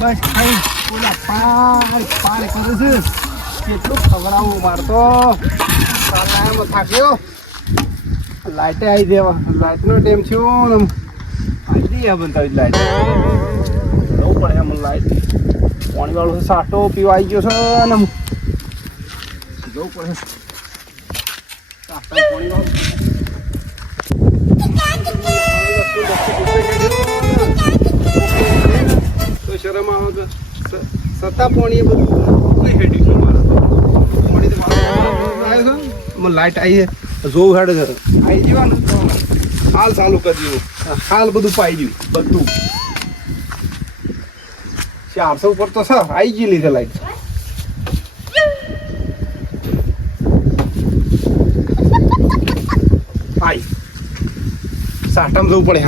બસ ખાઈ ઓલા પાર પાર કરે છે. કેટલું ખવડાવું મારતો સાલામાં થાક્યો. લાઈટે આવી દેવા લાઈટનો ટાઈમ થયો ને આવી ગયા બંધ લાઈટ જવું પડે એમ લાઈટ પાણીવાળું સાટો પીવા આવી ગયો છે ને જવું પડે પાણીવાળું તો શરમ આવે કે સત્તા પાણી બધું કઈ હેડ્યું છે મારા પાણી તો આવ્યો છે લાઈટ આવી છે જોવું હેડ આવી જવાનું હાલ ચાલુ કરી દીધું હાલ બધું પાઈ ગયું બધું 400 ઉપર તો સર આવી ગઈ લીધે લાઈટ આઈ સાટામાં જવું પડે એમ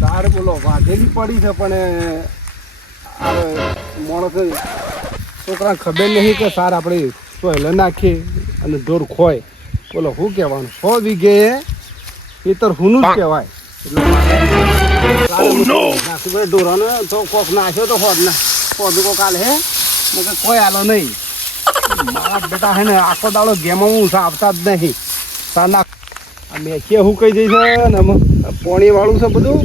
સારું બોલો વાઘેલી પડી છે પણ માણસ છોકરા ખબર નહીં કે સાર આપણે સોયલે નાખીએ અને ઢોર ખોય બોલો શું કહેવાનું 100 વીઘે ખેતર હુંનું જ કહેવાય એટલે ઢોરાને તો કોક નાખ્યો તો હોદ કોક હાલ હે કોઈ હાલો નહીં મારા બેટા હે ને આખો દાડો ગેમમાં હું આવતા જ નહીં સાના મેચીએ હું કહી દઈશ ને પાણી વાળું છે બધું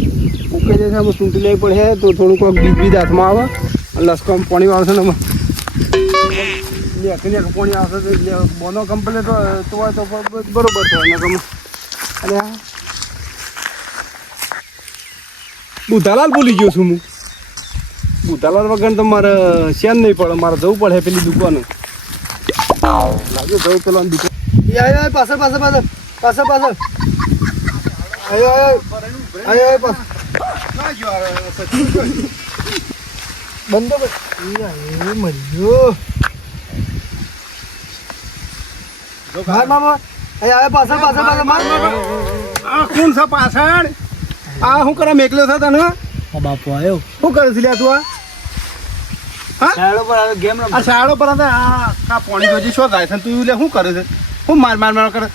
હું કહી દઈશ અમે સૂંટી લેવી પડે તો થોડું કોઈક બીજ હાથમાં આવે લસકામાં પાણી વાળું છે ને પાણી આવશે એટલે બોનો કમ્પ્લેટ તો હોય તો બરોબર છે અને બુધાલાલ ભૂલી ગયો છું હું બુધાલાલ વગર તો મારે શેન નહીં પડે મારે જવું પડે પેલી દુકાને લાગ્યો જવું પેલા દુકાન પાછળ બંધો મર્યો કોણ છે પાછળ આ શું કરે મેકલ્યો છે તને બાપુ આવ્યો શું કરે છે લ્યા તું આ શાળો પર આ પાણી જોજી શું થાય છે તું લે શું કરે છે હું માર કરે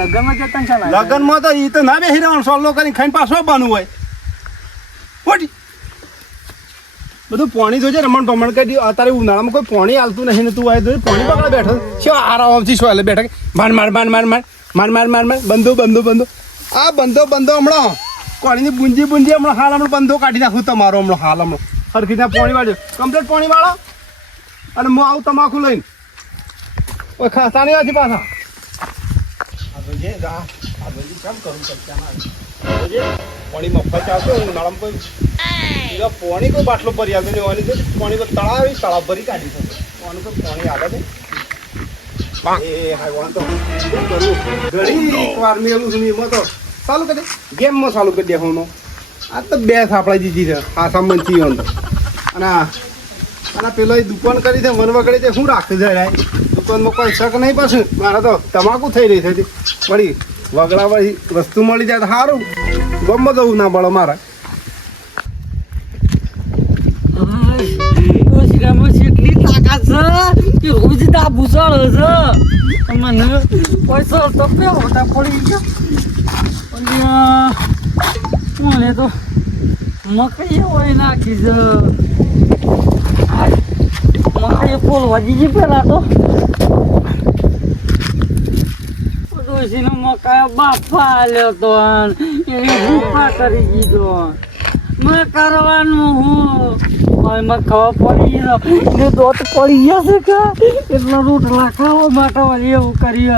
લગ્નમાં જતા છે લગ્નમાં તો એ તો ના બેસી રહેવાનું સોલ્લો કરીને ખાઈને પાછો આવવાનું હોય બધું પાણી જોજે રમણ ભમણ કરી અત્યારે ઉનાળામાં કોઈ પાણી હાલતું નહીં ને તું આવી દો પાણી પકડા બેઠો શું આરામથી શું હાલે બેઠા માર બંધો આ બંધો હમણાં કોણીની બુંજી હમણાં હાલ હમણાં બંધો કાઢી નાખું તમારો હમણાં હાલ હમણાં હરખીના પાણી વાળ્યો કમ્પ્લીટ પાણી વાળો અને હું આવું તમાકુ લઈને ઓય ખાતા નહીં હતી પાછા પાણી મફત આવતો ઉનાળામાં કોઈ પાણી કોઈ બાટલો ભરી આવતો નહીં હોય પાણી તો તળાવ ભરી કાઢી શકે પાણી તો પાણી આવે ને એ હાઈવાન તો ઘણી વાર મેલું છું એમાં તો ચાલુ કરી દે ગેમમાં ચાલુ કરી દે હું આ તો બે સાપડા દીધી છે આ સામાનથી અને પેલો દુકાન કરી છે વનવગડી છે શું રાખે છે દુકાનમાં કોઈ શક નહીં પાછું મારે તો તમાકુ થઈ રહી છે વળી વગડાવાળી વસ્તુ મળી જાય તો સારું ગમમાં જવું ના પડે મારે એટલી તાકાત છે કે રોજ દા ભૂસાળ છે મને પૈસા તો હોતા પડી ગયા મને તો મકઈ હોય નાખી છે મકઈ ફૂલ વજી ગઈ પેલા તો ડોસીનો મકાઈ બાફા આલ્યો તો એની ગુફા કરી દીધો મેં કરવાનું હું એમાં ખબર પડી ગયો એને દોત પડી ગયા છે કે એટલો રોટલા ખાવા માટે વળી એવું કરીએ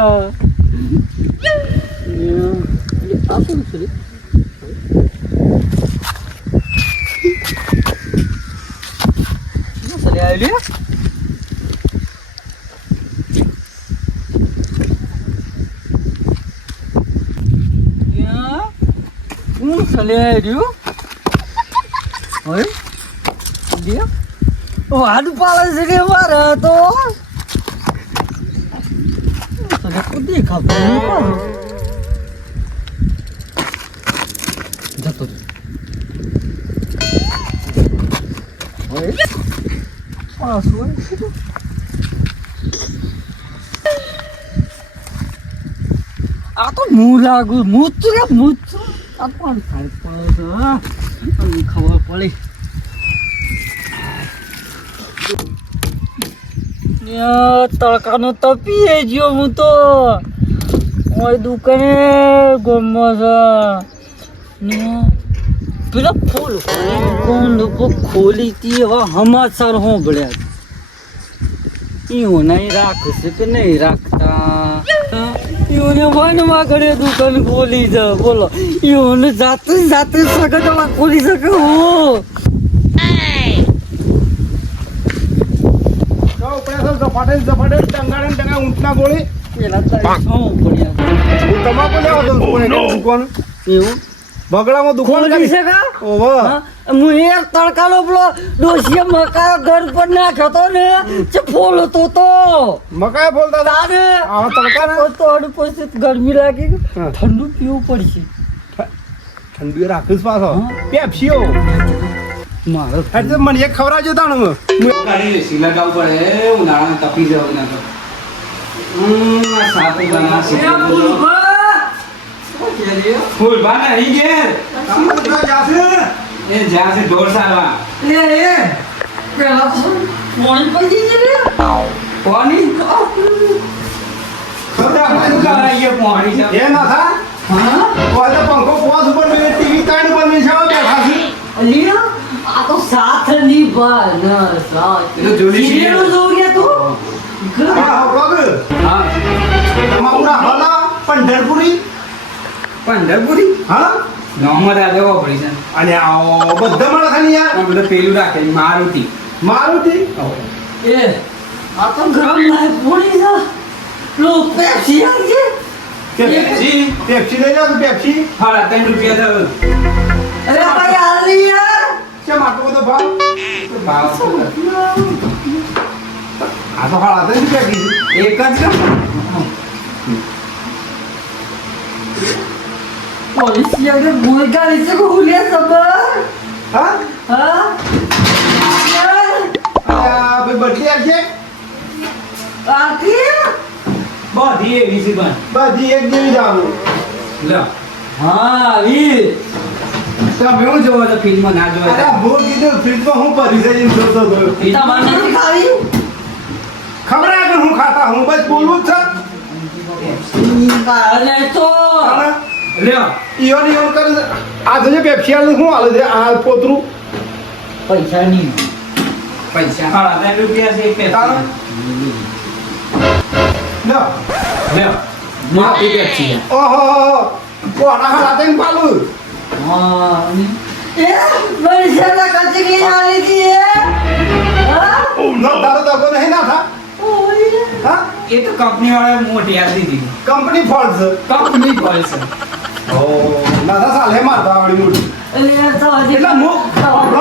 આપું છું ચલે આવી હું ચલે આવ્યું હવે વાડ પાડે છે કે મારે તો દેખાતું જતો આ તો હું લાગુ મૂત્ર આ પણ થાય પડે અમને ખબર પડી તડકાનો તપી ગયો હું તો મારી દુકાને ગમો છે પેલા ફૂલ દુકાન ખોલી હતી હવે સમાચાર સાંભળ્યા એવું નહીં રાખશે કે નહીં રાખતા એવું વનમાં ઘરે દુકાન ખોલી છે બોલો એવું જાતે જાતે સગતમાં ખોલી શકે હું ઊંટના ગોળી પેલા તમાકુ લેવો તો દુકાન એવું બગડામાં દુકાન ખોલી કરી શકે ઓહો હું એ તડકાનો પેલો ડોસીએ મકા ઘર પર નાખ્યો તો ને જે ફોલ હતો તો મકાઈ બોલતા હતા તારે આવા તડકા ને તો અડું પછી ગરમી લાગી હા. ઠંડુ પીવું પડશે ઠંડી રાખીશ પાછો હા. પેપ્સીઓ મારો એટલે મને એક ખવડાવજો તાણું ગાડી લેસી લગાવ પડે ઉનાળામાં તપી જવું ના તો આ સાપુ બના ફૂલ બાના અહીં ઘેર એ જ્યાં છે ઢોર સારવા પેલા પાણી પડી જશે કોની ખબર કરાઈએ પાણી છે એ ના થા હા કોઈ પંખો પોસ ઉપર મેં ટીવી તાણ પર મેં સાવ બેઠા છે અલિયા આ તો સાથ ની બન સાથ એ તો જોડી છે. સીરીયલ જોઈ તું હા પગ હા તમાકુના હલા પંઢરપુરી પંઢરપુરી હા નોમર આ દેવો પડી છે અને આવો બધા મળે ખાલી યાર આ બધું પેલું રાખે મારુતિ મારુતિ એ આ તો ગરમ લાય પોણી છે લો પેપ્સી આવી છે જી પેપ્સી લઈ જાવ પેપ્સી હા 3 રૂપિયા થયો અરે ભાઈ આલી યાર કેમ આટલો બધો ભાવ ભાવ શું કરે? આ તો હાલ આતે પેકી એક જ છે પોલીસ યાર બોલ ગાડી છે કો હુલિયા સબર હા હા આ ભાઈ બદલી આવશે આતી બધી એવી છે પણ બધી એક જેવી જ આવું લો હા વી તમે હું જોવો તો ફિલ્મ ના જોવો અરે હું કીધું ફ્રીજમાં હું ભરી જઈને જોતો હતો તમારે નથી ખાવી ખબર આ કે હું ખાતા હું બસ બોલવું જ છે અરે તો અને લ્યો ઈયોન ઈયોન કરે છે. આ તો જે પેપ્સી આલું શું હાલે છે આ પોતરું પૈસા નહીં પૈસા હા 3 રૂપિયા છે એક તારે? પેપ્સી લો લ્યો મોટી પેપ્સી છે. ઓહો કોના હાલાતે ને પાલું હા એ પૈસા કચી ગઈ આલી દી હા નો તારો દગો નહીં ના થા ઓય હા એ તો કંપની વાળા મોટી આપી દીધી કંપની ફોલ્ટ છે કંપની બોલ છે ઓ ના થા સાલે મારતા આવડી મોટી અરે તો હજી એટલે હું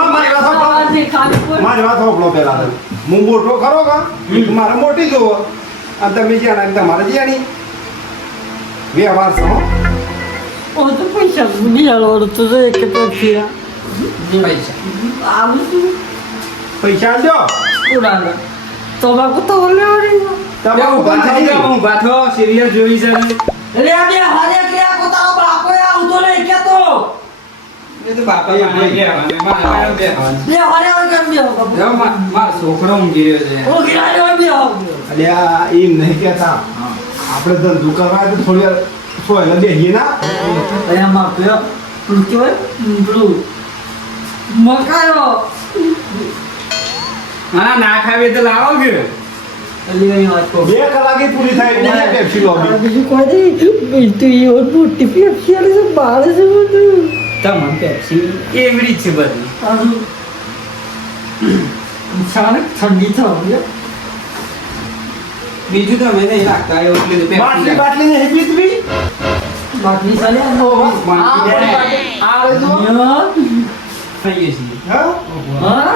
મારી વાત સાંભળો. હજી ખાલી પર મારી વાત હોપડો પેલા તો હું મોટો ખરો કા મારે મોટી જોવો અને તમે જાણા તમારે જાણી વ્યવહાર છો ઓ તો પૈસા નહીં હાલો તો એક પેપ્સી પૈસા આવું શું પૈસા આલજો ઉડાડો તમાકુ તો લેવડી તમારું ઉભા બંધ થઈ થઈ જાઓ, ગયું ઉભા થો સિરિયલ જોઈ છે અરે બે હારે કે કો તારો બાપો આવતો નહીં કે તો એ તો બાપા મારે બેહવાનું, મારે બેહવાનું. બે હારે હોય કેમ બે જો મારો છોકરો ઊંઘી રહ્યો છે ઓ ગિરાય હોય બે અલ્યા એમ નહીં કહેતા આપણે ધંધો કરવા તો થોડી વાર સોયલે બેહીએ ના અરે માં પે પેલું કેવાય પેલું મકાયો હા ના ખાવી તો લાવો કે અલી અહીં વાત કો 2 કલાકે પૂરી થાય એટલે પેપ્સી લોબી બીજું કોઈ નહીં તું એવો મોટી પેપ્સી આલે છે બાળ છે બધું તમને પેપ્સી એવી રીત છે બધી સાને ઠંડી થાવ બીજું તો મેં નહીં રાખતા એવું એટલે પેપ્સી બાટલી બાટલી નહીં પીતવી બાટલી સાલે આ રે જો ખાઈએ છીએ હા હા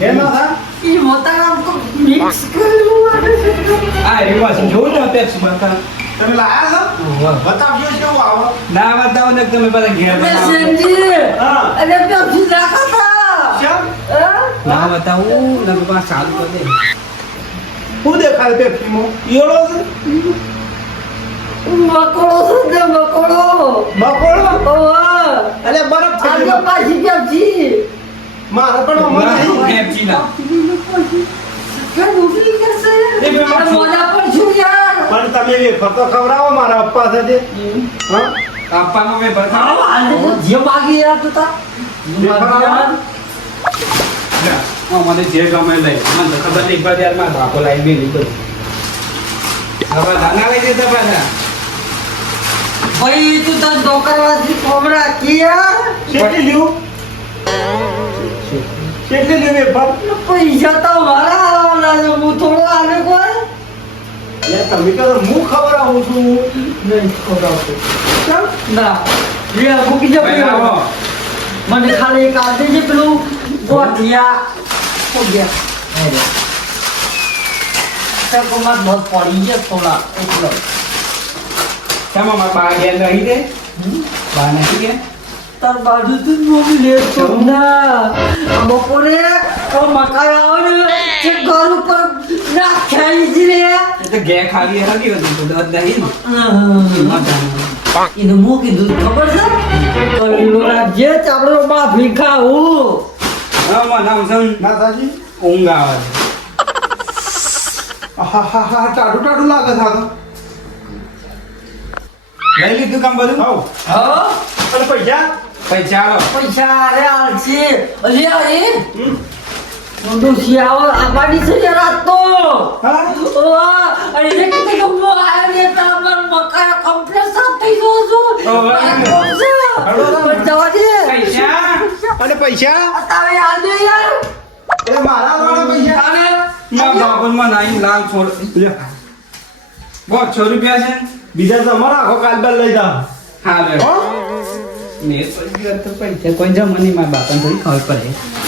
એ ના થા ઈ મોટા તો મિક્સ કરેલું આવે છે આ એવી વાત જોઉં ને પેપ્સી બતા તમે લાયા છો બતાવજો કેવું આવો ના બતાવો ને તમે બધા ઘેર બનાવો. પેસેન્જી હા અરે પેપ્સી નાખતા કેમ ના બતાવું ને તો પાછા ચાલુ કરી દે હું દેખાય પેપ્સીમાં ઈયળો છે મકોડો છે ને મકોડો બકોળો ઓવા અલે બરફ છે આજો પાછી કેમ છી મારા પણ અમારે નહીં હેપી ના કે ડૂબલી કરશે એ બે માર મોજા પર છું યાર પણ તમે વેફર તો ખવડાવો મારા પપ્પા સાથે હા આપવાનો મે ભરતા આવો આને તો જે માગી યાર તું તા મને જે ગમે લઈ મને તો ખબર નહીં પડે યાર મારા બાપો લાવી બે નહીં બધું હવે દાના લઈ દેતા પાછા ભાઈ તું તો ડોકરવાથી કોમડા કી યાર કેટલી લ્યું કેટલી લ્યું વેફર પૈસા તો મારા આવવાના છે હું થોડો આને કોઈ લે તમે કહો હું ખવડાવું છું નહીં ખવડાવતો કેમ ના લે મૂકી જો ભાઈ પેલો આવો મને ખાલી એક આદે છે પેલું ગોઠિયા હો ગયા તકોમાં બહુ પડી ગયા થોડા એટલો કેમ અમારા બા ગયા રહી દે બા નથી કે તાર બાજુ તું મોમી લે તો ના આ બપોરે મકાઈ આવે ને તે ઘર ઉપર નાખ્યા છે રે એ તો ઘે ખાલી હગી હતું તો દસ નહીં એને હું કીધું ખબર છે કરેલો રાજ્ય ચાબડો બા ભીખા હું હા મને આમ સમ ના સાજી ઊંઘ આવે હા ટાડું ટાડું લાગે છે આ તો લઈ લીધું કામ બધું આવ હા અને પૈસા પૈસા આલો પૈસા રે આલસી અલ્યા એ ડોસી આવો આબાડી છે ને રાત તો હા ઓવા અરે ને કે તો મો આયો ને તામર મકાઈ કમ્પ્લીટ સાફ થઈ ગયો છું જવા દે પૈસા અને પૈસા તારે હાલ દે યાર એટલે મારા વાળા પૈસા ના બાપુમાં નાઈ લાલ છોડ બહુ 6 રૂપિયા છે બીજા તમારા આખો કાલબાલ લઈ જા હા લે હો મેં તો પૈસા કોઈ જમવાની મારા બાપાને થોડી ખબર પડે